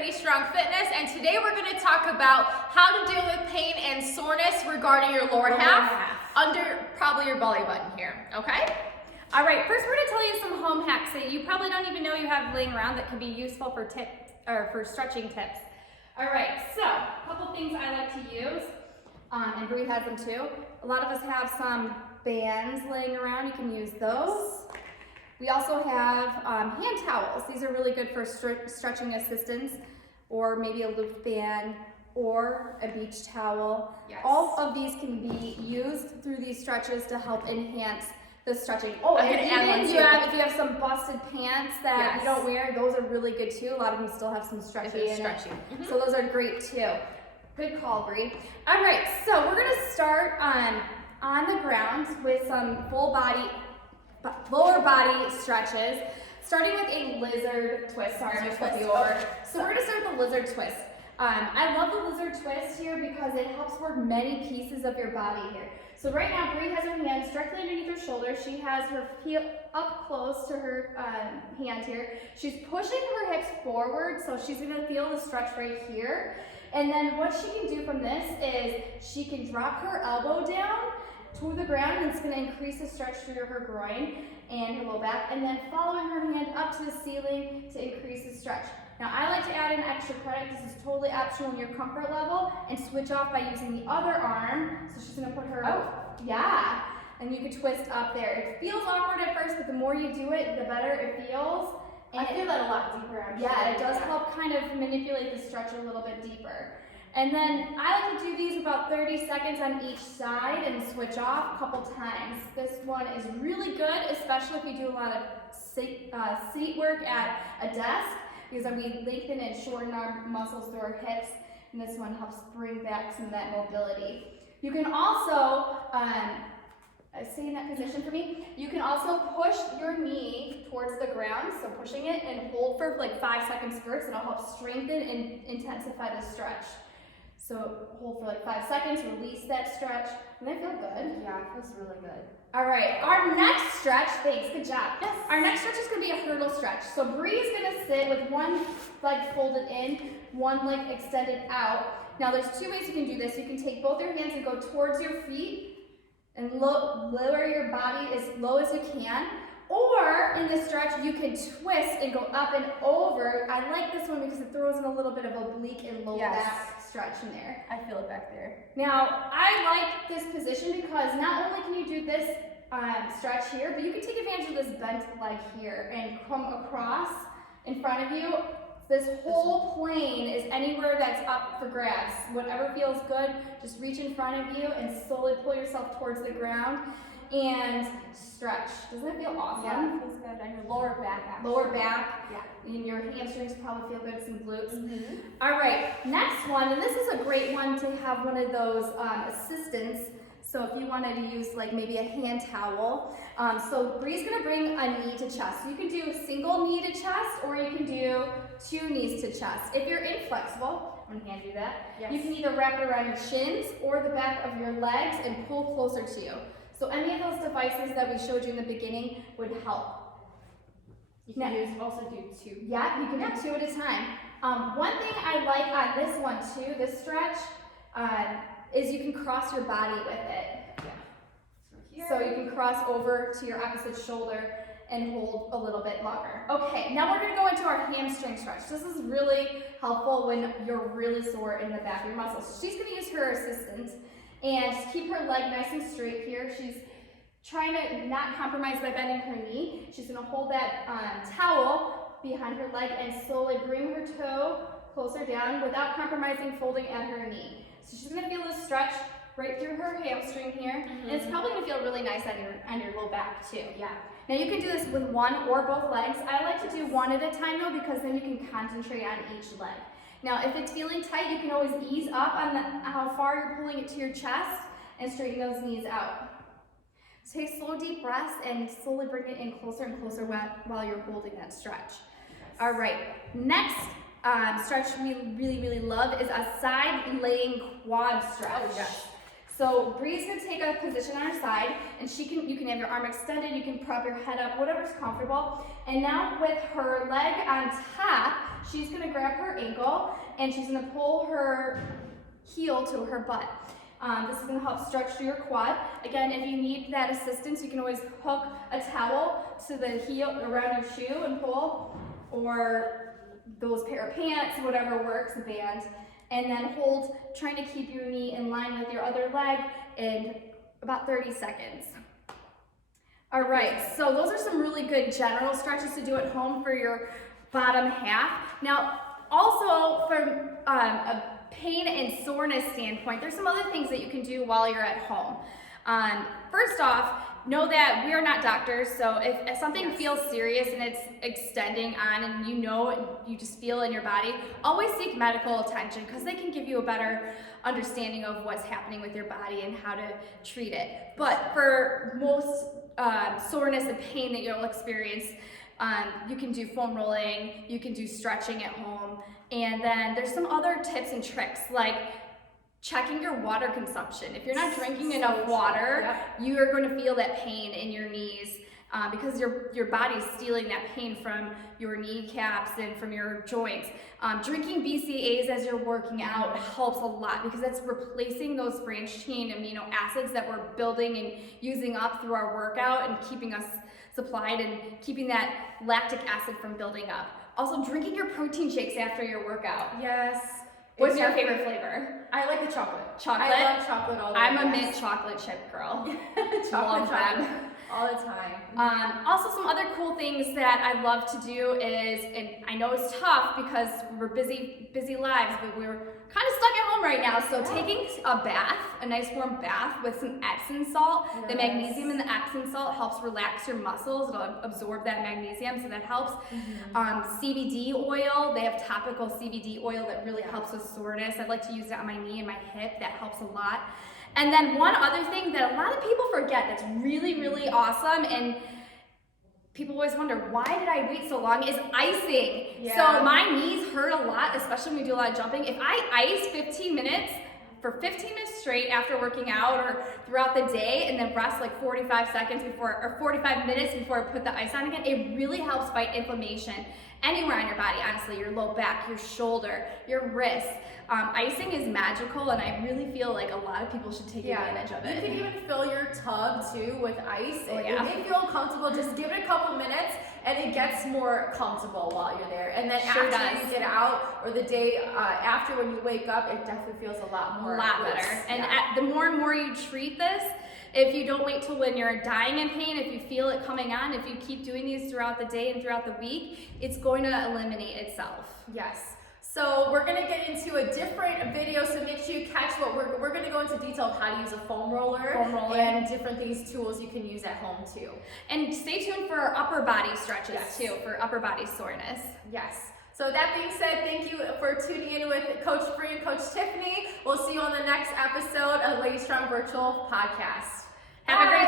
LadyStrong Fitness, and today we're going to talk about how to deal with pain and soreness regarding your lower half under probably your belly button here, okay? All right, first we're going to tell you some home hacks that you probably don't even know you have laying around that can be useful for for stretching tips. All right, so a couple things I like to use, and Bree has them too. A lot of us have some bands laying around. You can use those. We also have hand towels. These are really good for stretching assistance, or maybe a loop band, or a beach towel. Yes. All of these can be used through these stretches to help enhance the stretching. Oh, I'm and gonna add one even too. if you have some busted pants that you don't wear, those are really good too. A lot of them still have some stretchy in it. So those are great too. Good call, Bree. All right, so we're gonna start on the ground with some lower body stretches, starting with a lizard twist. Sorry, I'm gonna flip you over. So we're gonna start with the lizard twist. I love the lizard twist here because it helps work many pieces of your body here. So right now, Bree has her hands directly underneath her shoulder. She has her feet up close to her hand here. She's pushing her hips forward, so she's gonna feel the stretch right here. And then what she can do from this is she can drop her elbow down to the ground, and it's going to increase the stretch through her groin and her low back, and then following her hand up to the ceiling to increase the stretch. Now I like to add in extra credit. This is totally optional in your comfort level, and switch off by using the other arm. So she's going to put her, and you can twist up there. It feels awkward at first, but the more you do it, the better it feels. And I feel that a lot deeper actually. Yeah, it does help kind of manipulate the stretch a little bit deeper. And then I like to do these about 30 seconds on each side and switch off a couple times. This one is really good, especially if you do a lot of seat work at a desk, because then we lengthen and shorten our muscles through our hips, and this one helps bring back some of that mobility. You can also, stay in that position for me, you can also push your knee towards the ground, so pushing it and hold for like 5 second spurts. It'll help strengthen and intensify the stretch. So hold for like 5 seconds, release that stretch, and I feel good. Yeah, it feels really good. All right, our next stretch, thanks, good job. Yes. Our next stretch is gonna be a hurdle stretch. So Bree's gonna sit with one leg folded in, one leg extended out. Now there's two ways you can do this. You can take both your hands and go towards your feet and lower your body as low as you can. Or in this stretch, you can twist and go up and over. I like this one because it throws in a little bit of oblique and low back stretch in there. I feel it back there. Now, I like this position because not only can you do this stretch here, but you can take advantage of this bent leg here and come across in front of you. This whole plane is anywhere that's up for grabs. Whatever feels good, just reach in front of you and slowly pull yourself towards the ground and stretch. Doesn't it feel awesome? Yeah, it feels good on your lower back actually. Lower back. Yeah. And your hamstrings probably feel good, some glutes. Mm-hmm. All right, next one, and this is a great one to have one of those assistants. So if you wanted to use like maybe a hand towel. So Bree's gonna bring a knee to chest. You can do a single knee to chest, or you can do 2 knees to chest. If you're inflexible, I'm gonna hand you that. Yes. You can either wrap it around your shins or the back of your legs and pull closer to you. So any of those devices that we showed you in the beginning would help. You can also do 2. Yeah, you can do 2 at a time. One thing I like on this one too, this stretch, is you can cross your body with it. Yeah. So you can cross over to your opposite shoulder and hold a little bit longer. Okay, now we're gonna go into our hamstring stretch. This is really helpful when you're really sore in the back of your muscles. She's gonna use her assistant and just keep her leg nice and straight here. She's trying to not compromise by bending her knee. She's gonna hold that towel behind her leg and slowly bring her toe closer down without compromising, folding at her knee. So she's gonna feel this stretch right through her hamstring here, and it's probably gonna feel really nice on your low back too. Yeah. Now you can do this with one or both legs. I like to do one at a time though, because then you can concentrate on each leg. Now if it's feeling tight, you can always ease up on how far you're pulling it to your chest and straighten those knees out. So take slow deep breaths and slowly bring it in closer and closer while you're holding that stretch. All right, next stretch we really love is a side laying quad stretch. Oh, yes. So Bree's gonna take a position on her side, and you can have your arm extended, you can prop your head up, whatever's comfortable. And now with her leg on top, she's gonna grab her ankle, and she's gonna pull her heel to her butt. This is gonna help stretch through your quad. Again, if you need that assistance, you can always hook a towel to the heel around your shoe and pull, or those pair of pants, whatever works, a band. And then hold, trying to keep your knee in line with your other leg in about 30 seconds. All right, so those are some really good general stretches to do at home for your bottom half. Now, also from a pain and soreness standpoint, there's some other things that you can do while you're at home. First off, know that we are not doctors, so if something feels serious and it's extending on and you just feel in your body, always seek medical attention because they can give you a better understanding of what's happening with your body and how to treat it. But for most soreness and pain that you'll experience, you can do foam rolling, you can do stretching at home, and then there's some other tips and tricks like checking your water consumption. If you're not drinking enough water, you are going to feel that pain in your knees because your body's stealing that pain from your kneecaps and from your joints. Drinking BCAAs as you're working out helps a lot because that's replacing those branched chain amino acids that we're building and using up through our workout and keeping us supplied and keeping that lactic acid from building up. Also, drinking your protein shakes after your workout. Yes. What's your favorite flavor? I like the chocolate. Chocolate? I love chocolate all the time. I'm a mint chocolate chip girl. Chocolate Love them. all the time. Also, some other cool things that I love to do is, and I know it's tough because we're busy lives, but we're kind of stuck at home right now. So taking a bath, a nice warm bath with some Epsom salt. The magnesium in the Epsom salt helps relax your muscles. It'll absorb that magnesium, so that helps. CBD oil, they have topical CBD oil that really helps with soreness. I like to use that on my knee and my hip. That helps a lot. And then one other thing that a lot of people forget that's really, really awesome, and people always wonder, why did I wait so long, is icing. So my knees hurt a lot, especially when we do a lot of jumping. If I ice 15 minutes straight after working out or throughout the day and then rest like 45 minutes before I put the ice on again, it really helps fight inflammation anywhere on your body, honestly, your low back, your shoulder, your wrists. Icing is magical, and I really feel like a lot of people should take advantage of it. You can even fill your tub too with ice. It may feel uncomfortable, just give it a couple minutes and it gets more comfortable while you're there. And then after you get out, or the day after when you wake up, it definitely feels a lot better. And the more and more you treat this, if you don't wait till when you're dying in pain, if you feel it coming on, if you keep doing these throughout the day and throughout the week, it's going to eliminate itself. Yes. So we're going to get into a different video, so make sure you catch what we're going to go into detail of how to use a foam roller and different tools you can use at home too. And stay tuned for upper body stretches too, for upper body soreness. Yes. So that being said, thank you for tuning in with Coach Bree and Coach Tiffany. We'll see you on the next episode of LadyStrong Virtual Podcast. Have a great day.